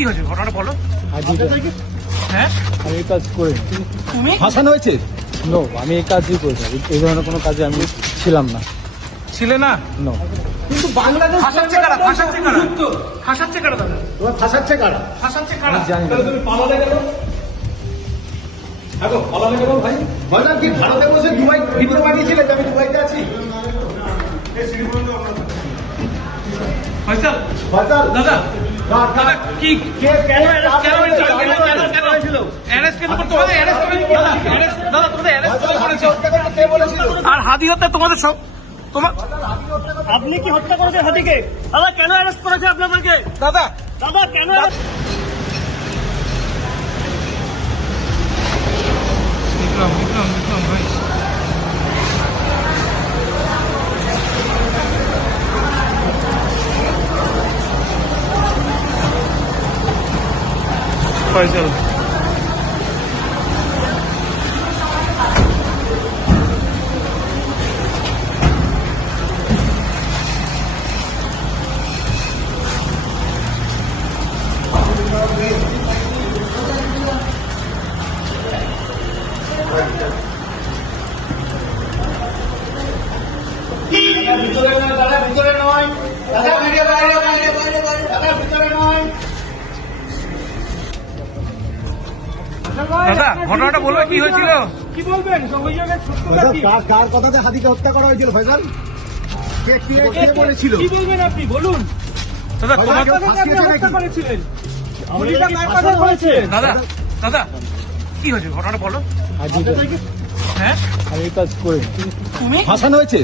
কি হয়েছে ঘটনাটা বলো। হ্যাঁ আমি এই কাজ করি তুমি ফাঁসানো হয়েছে? নো, আমি এই কাজই করি এই ধরনের কোনো কাজে আমি ছিলাম না। ছিলে না? নো। কিন্তু বাংলাদেশ ফাঁসাচ্ছে কারা? ফাঁসাচ্ছে কারা? ফাঁসাচ্ছে কারা দাদা? তোমার ফাঁসাচ্ছে কারা? ফাঁসাচ্ছে কারা? জানি না। তুমি পালালে কেন? দেখো পালালে কেন ভাই? ভাইজান কি ভারতে বসে দুবাই ভিডিও বানিয়েছিলে যে আমি দুবাইতে আছি? ফয়সাল ভাইজান দাদা দাদা কি কে কেন কেন অ্যারেস্ট কেন করতে হবে? অ্যারেস্ট করে দাদা দাদা তোমাদের অ্যারেস্ট করেছে। কে বলেছিল? আর হাদি হত্যা তোমাদের সব তোমার আপনি কি হত্যা করেছেন হাতিকে? দাদা কেন অ্যারেস্ট করেছে আপনাদেরকে? দাদা দাদা কেন বিক্রম বিক্রম বিক্রম ভাই ফয়সাল ভিতরে নয় দাদা, ভিতরে নয় দাদা, ভিডিও বাইরে বাইরে বাইরে বাইরে দাদা, ভিতরে নয়। দাদা ঘটনাটা বলবে কি হয়েছিল? কি বলবেন? অভিযোগের সত্যতা কি? কার কথাতে হাতিকে হত্যা করা হয়েছিল ফয়সাল? কে বলেছিল? কি বলবেন আপনি বলুন? দাদা তোমার কেউ ফাঁসিয়েছে আপনি হত্যা নাকি? করেছিলেন? গুলিটা কার কাছে হয়েছে? দাদা দাদা কি হয়েছে ঘটনাটা বলো। হ্যাঁ আমি এই কাজ করি তুমি ফাঁসানো হয়েছে?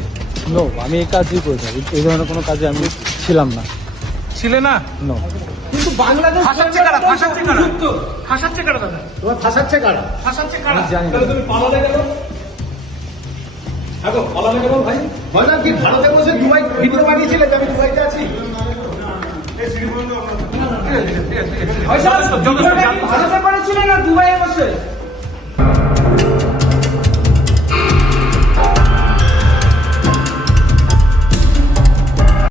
নো, আমি এই কাজই করি এই ধরনের কোনো কাজে আমি ছিলাম না। ছিলে না? নো। কিন্তু বাংলাদেশ ফাঁসাচ্ছে কারা? ফাঁসাচ্ছে কারা? ফাঁসাচ্ছে কারা দাদা? তোমার ফাঁসাচ্ছে কারা? ফাঁসাচ্ছে কারা? জানি না। তুমি পালালে কেন? দেখো পালালে কেন ভাই? ভাইজান কি ভারতে বসে দুবাই ভিডিও বানিয়েছিলে যে আমি দুবাইতে আছি? যথেষ্ট, যথেষ্ট। ভারতে করেছিলেন না দুবাইয়ে বসে?